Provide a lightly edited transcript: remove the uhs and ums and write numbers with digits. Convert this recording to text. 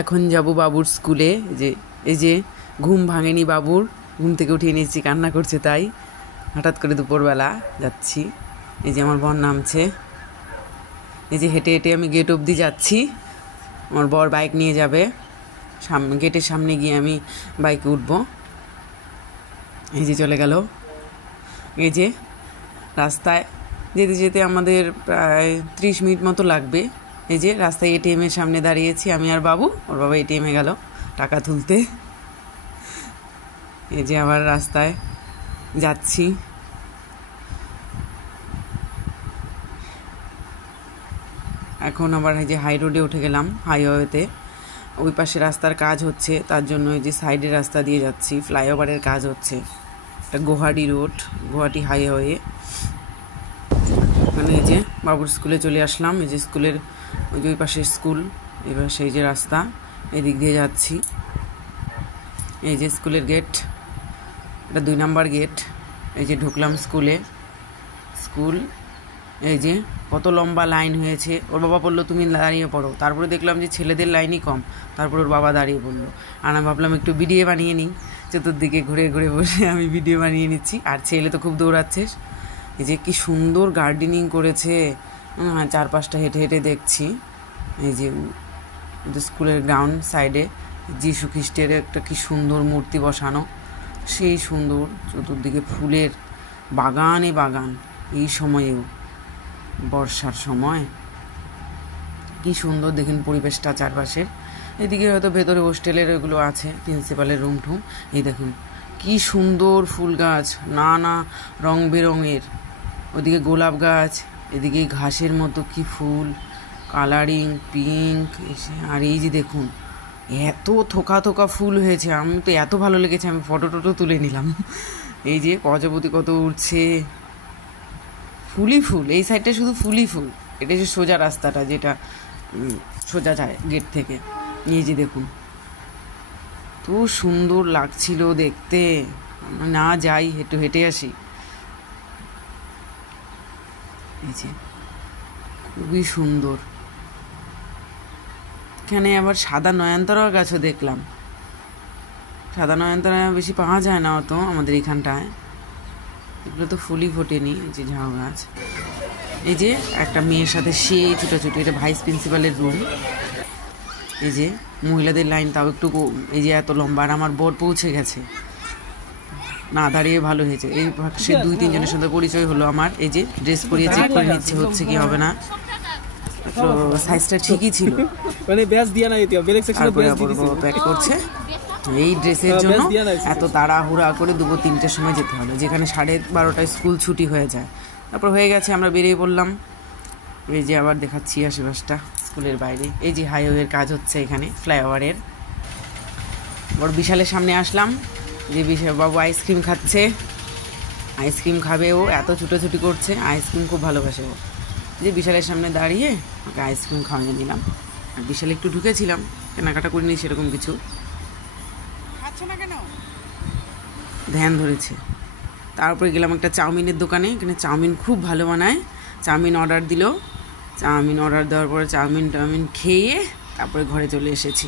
এখন যাব বাবুর স্কুলে। এই যে ঘুম ভাঙেনি বাবুর, ঘুম থেকে উঠিয়ে নিয়েছি, কান্না করছে, তাই হঠাৎ করে দুপুরবেলা যাচ্ছি। এই যে আমার বর নামছে, এই যে হেঁটে হেঁটে আমি গেট অবধি যাচ্ছি। আমার বর বাইক নিয়ে যাবে, গেটের সামনে গিয়ে আমি বাইকে উঠবো। এই যে চলে গেল। এই যে রাস্তায় যেতে যেতে আমাদের প্রায় 30 মিনিট মতো লাগবে। এই যে রাস্তায় এটিএমের সামনে দাঁড়িয়েছি আমি আর বাবু, ওর বাবা এটিএমে গেল টাকা তুলতে। এই যে আবার রাস্তায় যাচ্ছি। এখন আবার এই যে হাই রোডে উঠে গেলাম, হাইওয়েতে। ওই পাশে রাস্তার কাজ হচ্ছে, তার জন্য এই যে সাইডের রাস্তা দিয়ে যাচ্ছি, ফ্লাইওভারের কাজ হচ্ছে। এটা গুয়াহাটি রোড, গুয়াহাটি হাইওয়ে। মানে এই যে বাবুর স্কুলে চলে আসলাম। এই যে স্কুলের ওই যে ওই পাশে স্কুল, এবার সেই যে রাস্তা, এদিক দিয়ে যাচ্ছি। এই যে স্কুলের গেট, এটা 2 নাম্বার গেট। এই যে ঢুকলাম স্কুলে। স্কুল এই যে কত লম্বা লাইন হয়েছে। ওর বাবা বললো তুমি দাঁড়িয়ে পড়ো, তারপরে দেখলাম যে ছেলেদের লাইনই কম, তারপর ওর বাবা দাঁড়িয়ে পড়লো। আর আমি ভাবলাম একটু ভিডিও বানিয়ে নিই, চতুর্দিকে ঘুরে ঘুরে বসে আমি ভিডিও বানিয়ে নিচ্ছি। আর ছেলে তো খুব দৌড়াচ্ছে। এই যে কি সুন্দর গার্ডেনিং করেছে, চারপাশটা হেঁটে হেঁটে দেখছি। এই যে স্কুলের গ্রাউন্ড সাইডে যীশু খ্রিস্টের একটা কি সুন্দর মূর্তি বসানো, সেই সুন্দর। চতুর্দিকে ফুলের বাগানে বাগান, এই সময়েও বর্ষার সময় কি সুন্দর দেখেন পরিবেশটা চারপাশের। এদিকে হয়তো ভেতরে হোস্টেলের ওইগুলো আছে, প্রিন্সিপালের রুম টুম। এই দেখুন কি সুন্দর ফুল গাছ, নানা রং বেরঙের। ওদিকে গোলাপ গাছ, এদিকে ঘাসের মতো কি ফুল, কালারিং পিঙ্ক। আর এই যে দেখুন এত থোকা থোকা ফুল হয়েছে, আমি তো এত ভালো লেগেছে, আমি ফটো টটো তুলে নিলাম। এই যে প্রজাপতি কত উঠছে, ফুলই ফুল, এই সাইডটা শুধু ফুলই ফুল। এটা যে সোজা রাস্তাটা, যেটা সোজা যায় গেট থেকে। এই যে দেখুন তো সুন্দর লাগছিল দেখতে, না যাই হেঁটে হেঁটে আসি। এই যে খুবই সুন্দর। এখানে আবার সাদা নয়নতারা গাছও দেখলাম। সাদা নয়নতারা বেশি পাওয়া যায় না অত আমাদের এখানটায়, এগুলো তো ফুলই ফোটেনি। এই যে ঝাউ গাছ। এই যে একটা মেয়ের সাথে সেই ছোটাছুটি, এটা ভাইস প্রিন্সিপালের রুম। এই যে মহিলাদের লাইন তাও একটু, এই যে এত লম্বা। আর আমার বর পৌঁছে গেছে, না দাঁড়িয়ে ভালো হয়েছে। এই সে 2-3 জনের সাথে পরিচয় হলো আমার। এই যে ড্রেস পরিয়ে চেক করে নিচ্ছে হচ্ছে কি হবে না। তো সাইজটা ঠিকই ছিল, প্যাক করছে। এই ড্রেসের জন্য এত তাড়াহুড়া করে 2-3টের সময় যেতে হবে, যেখানে 12:30টায় স্কুল ছুটি হয়ে যায়। তারপর হয়ে গেছে, আমরা বেরিয়ে পড়লাম। এই যে আবার দেখাচ্ছি আশেপাশটা স্কুলের বাইরে। এই যে হাইওয়ের কাজ হচ্ছে এখানে, ফ্লাইওভারের। বড় বিশালের সামনে আসলাম। যে বিশাল বাবু আইসক্রিম খাচ্ছে, আইসক্রিম খাবে ও, এত ছুটোছুটি করছে। আইসক্রিম খুব ভালোবাসে ও। যে বিশালের সামনে দাঁড়িয়ে ওকে আইসক্রিম খাওয়ানো নিলাম। আর বিশালে একটু ঢুকেছিলাম, কেনাকাটা করিনি সেরকম কিছু। খাচ্ছে না কেন, ধ্যান ধরেছে। তারপরে গেলাম একটা চাউমিনের দোকানে, এখানে চাউমিন খুব ভালো বানায়। চাউমিন অর্ডার দিল, চাউমিন অর্ডার দেওয়ার পরে চাউমিন টাউমিন খেয়ে তারপরে ঘরে চলে এসেছি।